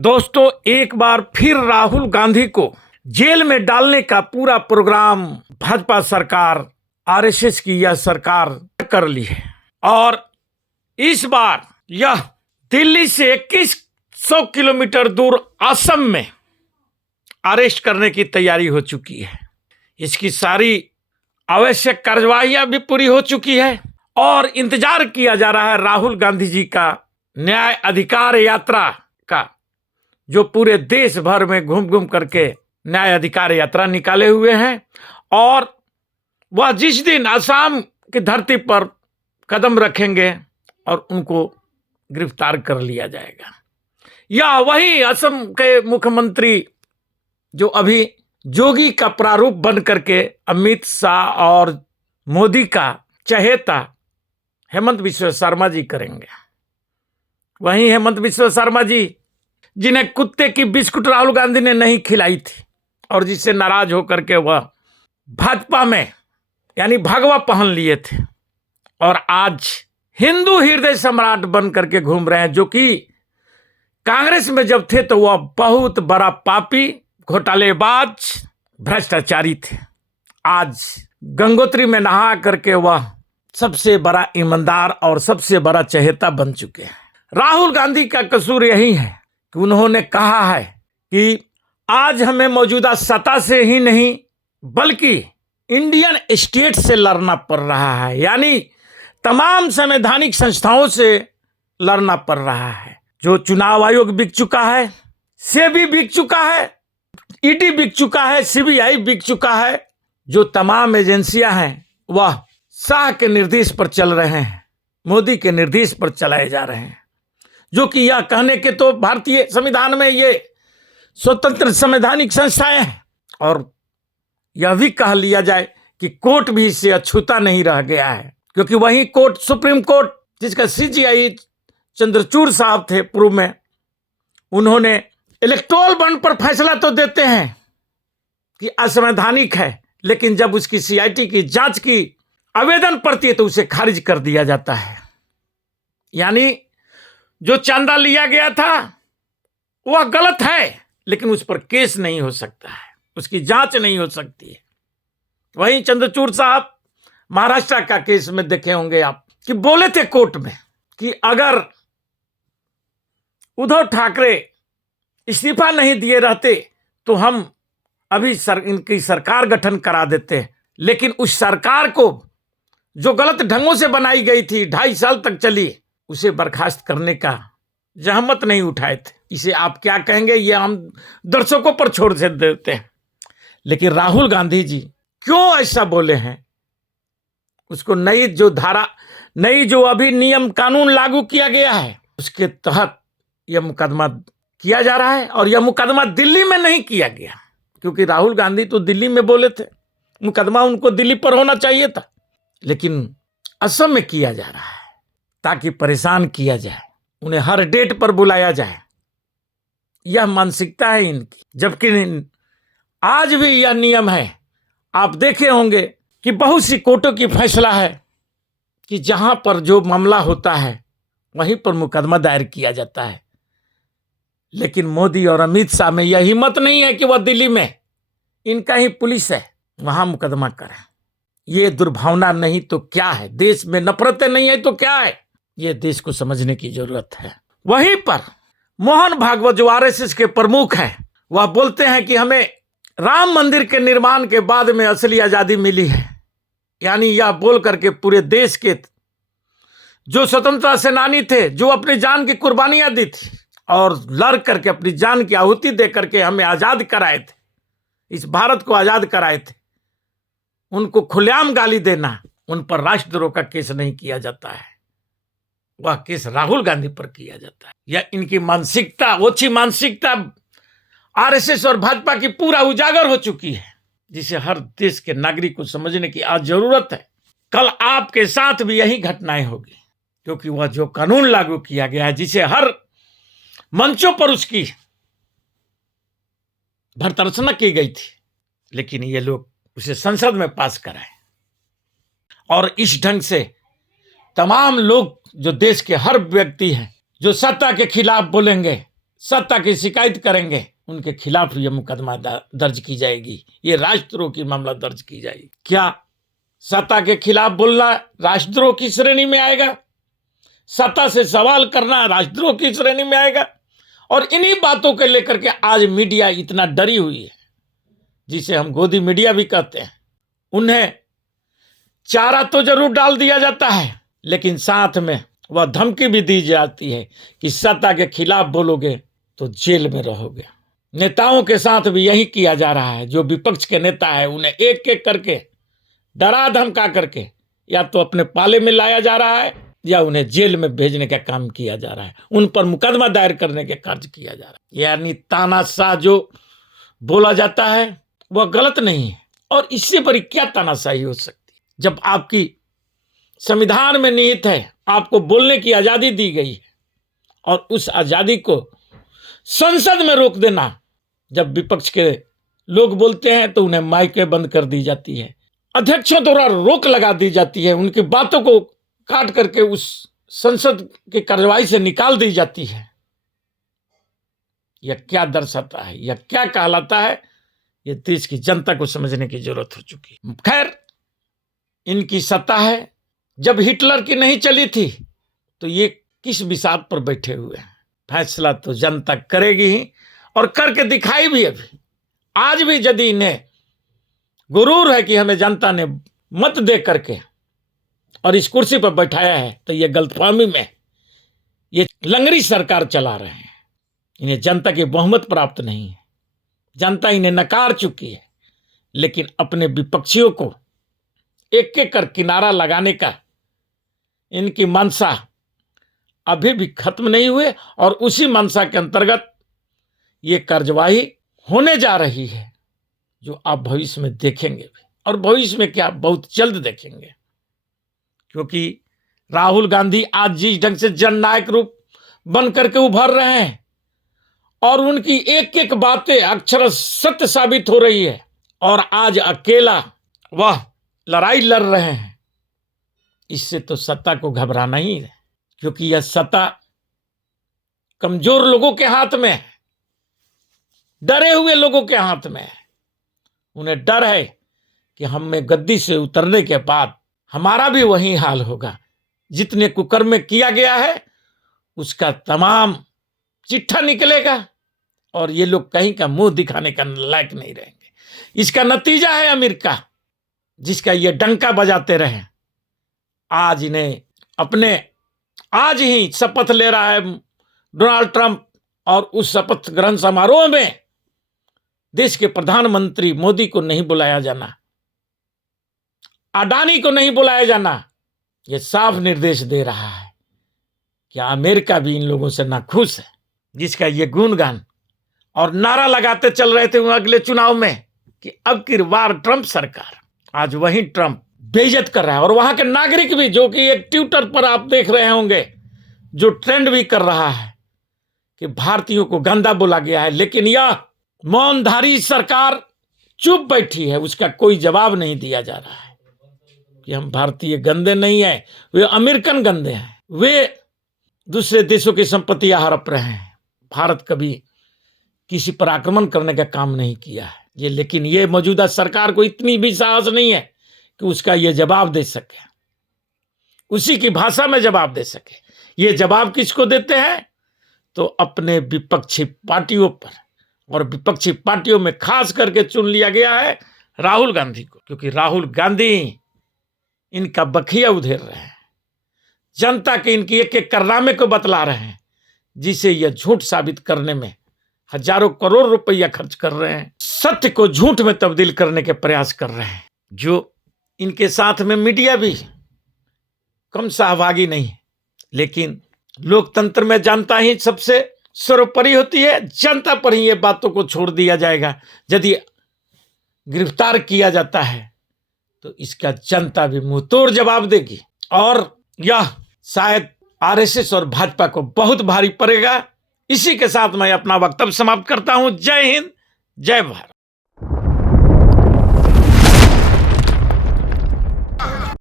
दोस्तों, एक बार फिर राहुल गांधी को जेल में डालने का पूरा प्रोग्राम भाजपा सरकार, आरएसएस की यह सरकार कर ली है और इस बार यह दिल्ली से 2100 किलोमीटर दूर असम में अरेस्ट करने की तैयारी हो चुकी है। इसकी सारी आवश्यक कार्यवाहियां भी पूरी हो चुकी है और इंतजार किया जा रहा है राहुल गांधी जी का न्याय अधिकार यात्रा का, जो पूरे देश भर में घूम घूम करके न्याय अधिकार यात्रा निकाले हुए हैं और वह जिस दिन असम की धरती पर कदम रखेंगे और उनको गिरफ्तार कर लिया जाएगा। या वही असम के मुख्यमंत्री जो अभी जोगी का प्रारूप बन करके अमित शाह और मोदी का चहेता हेमंत बिस्वा शर्मा जी करेंगे। वही हेमंत बिस्वा शर्मा जी जिन्हें कुत्ते की बिस्कुट राहुल गांधी ने नहीं खिलाई थी और जिससे नाराज होकर के वह भाजपा में यानी भगवा पहन लिए थे और आज हिंदू हृदय सम्राट बन करके घूम रहे हैं, जो कि कांग्रेस में जब थे तो वह बहुत बड़ा पापी, घोटालेबाज, भ्रष्टाचारी थे। आज गंगोत्री में नहा करके वह सबसे बड़ा ईमानदार और सबसे बड़ा चहेता बन चुके हैं। राहुल गांधी का कसूर यही है कि उन्होंने कहा है कि आज हमें मौजूदा सत्ता से ही नहीं बल्कि इंडियन स्टेट से लड़ना पड़ रहा है, यानी तमाम संवैधानिक संस्थाओं से लड़ना पड़ रहा है। जो चुनाव आयोग बिक चुका है, सेबी बिक चुका है, ईडी बिक चुका है, सीबीआई बिक चुका है। जो तमाम एजेंसियां हैं वह शाह के निर्देश पर चल रहे हैं, मोदी के निर्देश पर चलाए जा रहे हैं, जो कि यह कहने के तो भारतीय संविधान में ये स्वतंत्र संवैधानिक संस्थाएं हैं और यह भी कह लिया जाए कि कोर्ट भी इससे अछूता नहीं रह गया है, क्योंकि वही कोर्ट, सुप्रीम कोर्ट, जिसका सीजीआई चंद्रचूड़ साहब थे पूर्व में, उन्होंने इलेक्टोरल बॉन्ड पर फैसला तो देते हैं कि असंवैधानिक है, लेकिन जब उसकी सीआईटी की जांच की आवेदन पड़ती है तो उसे खारिज कर दिया जाता है। यानी जो चंदा लिया गया था वह गलत है, लेकिन उस पर केस नहीं हो सकता है, उसकी जांच नहीं हो सकती है। वहीं चंद्रचूड़ साहब महाराष्ट्र का केस में देखे होंगे आप कि बोले थे कोर्ट में कि अगर उद्धव ठाकरे इस्तीफा नहीं दिए रहते तो हम अभी इनकी सरकार गठन करा देते, लेकिन उस सरकार को जो गलत ढंगों से बनाई गई थी, 2.5 साल तक चली, उसे बर्खास्त करने का जहमत नहीं उठाए थे। इसे आप क्या कहेंगे, ये हम दर्शकों पर छोड़ से देते हैं। लेकिन राहुल गांधी जी क्यों ऐसा बोले हैं, उसको नई जो अभी नियम कानून लागू किया गया है उसके तहत यह मुकदमा किया जा रहा है और यह मुकदमा दिल्ली में नहीं किया गया, क्योंकि राहुल गांधी तो दिल्ली में बोले थे, मुकदमा उनको दिल्ली पर होना चाहिए था, लेकिन असम में किया जा रहा है ताकि परेशान किया जाए, उन्हें हर डेट पर बुलाया जाए। यह मानसिकता है इनकी, जबकि आज भी यह नियम है। आप देखे होंगे कि बहुत सी कोर्टों की फैसला है कि जहां पर जो मामला होता है वहीं पर मुकदमा दायर किया जाता है, लेकिन मोदी और अमित शाह में यह हिम्मत नहीं है कि वह दिल्ली में, इनका ही पुलिस है, वहां मुकदमा करें। ये दुर्भावना नहीं तो क्या है, देश में नफरतें नहीं है तो क्या है, ये देश को समझने की जरूरत है। वहीं पर मोहन भागवत जो आरएसएस के प्रमुख हैं, वह बोलते हैं कि हमें राम मंदिर के निर्माण के बाद में असली आजादी मिली है। यानी यह बोल करके पूरे देश के जो स्वतंत्रता सेनानी थे, जो अपनी जान की कुर्बानियां दी थी और लड़ करके अपनी जान की आहुति दे करके हमें आजाद कराए थे, इस भारत को आजाद कराए थे, उनको खुलेआम गाली देना, उन पर राष्ट्रद्रोह का केस नहीं किया जाता है, वह केस राहुल गांधी पर किया जाता है। यह इनकी मानसिकता, ओछी मानसिकता आरएसएस और भाजपा की पूरा उजागर हो चुकी है, जिसे हर देश के नागरिक को समझने की आज जरूरत है। कल आपके साथ भी यही घटनाएं होगी, क्योंकि वह जो कानून लागू किया गया है, जिसे हर मंचों पर उसकी भर्त्सना की गई थी, लेकिन ये लोग उसे संसद में पास कराए और इस ढंग से तमाम लोग, जो देश के हर व्यक्ति हैं जो सत्ता के खिलाफ बोलेंगे, सत्ता की शिकायत करेंगे उनके खिलाफ यह मुकदमा दर्ज की जाएगी, ये राष्ट्रद्रोह की मामला दर्ज की जाएगी। क्या सत्ता के खिलाफ बोलना राष्ट्रद्रोह की श्रेणी में आएगा? सत्ता से सवाल करना राष्ट्रद्रोह की श्रेणी में आएगा? और इन्हीं बातों को लेकर के आज मीडिया इतना डरी हुई है, जिसे हम गोदी मीडिया भी कहते हैं। उन्हें चारा तो जरूर डाल दिया जाता है, लेकिन साथ में वह धमकी भी दी जाती है कि सत्ता के खिलाफ बोलोगे तो जेल में रहोगे। नेताओं के साथ भी यही किया जा रहा है। जो विपक्ष के नेता है उन्हें एक एक करके डरा धमका करके या तो अपने पाले में लाया जा रहा है या उन्हें जेल में भेजने का काम किया जा रहा है, उन पर मुकदमा दायर करने के कार्य किया जा रहा है। यानी तानाशाह जो बोला जाता है वह गलत नहीं है, और इससे बड़ी क्या तानाशाही हो सकती है? जब आपकी संविधान में निहित है, आपको बोलने की आजादी दी गई है, और उस आजादी को संसद में रोक देना, जब विपक्ष के लोग बोलते हैं तो उन्हें माइकें बंद कर दी जाती है, अध्यक्षों द्वारा रोक लगा दी जाती है, उनकी बातों को काट करके उस संसद की कार्यवाही से निकाल दी जाती है। यह क्या दर्शाता है, यह क्या कहलाता है, यह देश की जनता को समझने की जरूरत हो चुकी है। खैर, इनकी सत्ता है, जब हिटलर की नहीं चली थी तो ये किस बिसात पर बैठे हुए हैं? फैसला तो जनता करेगी ही, और करके दिखाई भी। अभी आज भी यदि इन्हें गुरूर है कि हमें जनता ने मत दे करके और इस कुर्सी पर बैठाया है, तो ये गलतफहमी में ये लंगड़ी सरकार चला रहे हैं। इन्हें जनता की बहुमत प्राप्त नहीं है, जनता इन्हें नकार चुकी है, लेकिन अपने विपक्षियों को एक एक कर किनारा लगाने का इनकी मंशा अभी भी खत्म नहीं हुए, और उसी मंशा के अंतर्गत ये कार्यवाही होने जा रही है, जो आप भविष्य में देखेंगे भी, और भविष्य में क्या बहुत जल्द देखेंगे। क्योंकि राहुल गांधी आज जिस ढंग से जननायक रूप बन करके उभर रहे हैं, और उनकी एक एक बातें अक्षर सत्य साबित हो रही है, और आज अकेला वह लड़ाई लड़ रहे हैं, इससे तो सत्ता को घबराना ही है। क्योंकि यह सत्ता कमजोर लोगों के हाथ में है, डरे हुए लोगों के हाथ में है। उन्हें डर है कि हम में गद्दी से उतरने के बाद हमारा भी वही हाल होगा, जितने कुकर्म में किया गया है उसका तमाम चिट्ठा निकलेगा, और ये लोग कहीं का मुंह दिखाने का लायक नहीं रहेंगे। इसका नतीजा है अमेरिका, जिसका ये डंका बजाते रहे। आज इन्हें अपने आज ही शपथ ले रहा है डोनाल्ड ट्रंप, और उस शपथ ग्रहण समारोह में देश के प्रधानमंत्री मोदी को नहीं बुलाया जाना, अडानी को नहीं बुलाया जाना। यह साफ निर्देश दे रहा है कि अमेरिका भी इन लोगों से नाखुश है, जिसका ये गुणगान और नारा लगाते चल रहे थे अगले चुनाव में कि अब की बार ट्रंप सरकार। आज वही ट्रंप बेइज्जत कर रहा है, और वहां के नागरिक भी, जो कि एक ट्विटर पर आप देख रहे होंगे जो ट्रेंड भी कर रहा है कि भारतीयों को गंदा बोला गया है, लेकिन यह मौनधारी सरकार चुप बैठी है, उसका कोई जवाब नहीं दिया जा रहा है कि हम भारतीय गंदे नहीं है, वे अमेरिकन गंदे हैं, वे दूसरे देशों की संपत्तियां हड़प रहे हैं। भारत कभी किसी पर आक्रमण करने का काम नहीं किया है ये, लेकिन ये मौजूदा सरकार को इतनी भी साहस नहीं है कि उसका ये जवाब दे सके, उसी की भाषा में जवाब दे सके। ये जवाब किसको देते हैं? तो अपने विपक्षी पार्टियों पर, और विपक्षी पार्टियों में खास करके चुन लिया गया है राहुल गांधी को, क्योंकि राहुल गांधी इनका बखिया उधेर रहे हैं, जनता के इनकी एक एक कारनामे को बतला रहे हैं, जिसे यह झूठ साबित करने में हजारों करोड़ रुपया खर्च कर रहे हैं, सत्य को झूठ में तब्दील करने के प्रयास कर रहे हैं। जो इनके साथ में मीडिया भी कम सहभागी नहीं है, लेकिन लोकतंत्र में जनता ही सबसे सर्वोपरि होती है। जनता पर ही ये बातों को छोड़ दिया जाएगा। यदि गिरफ्तार किया जाता है तो इसका जनता भी मुंहतोड़ जवाब देगी, और यह शायद आरएसएस और भाजपा को बहुत भारी पड़ेगा। इसी के साथ मैं अपना वक्तव्य समाप्त करता हूं। जय हिंद, जय भारत।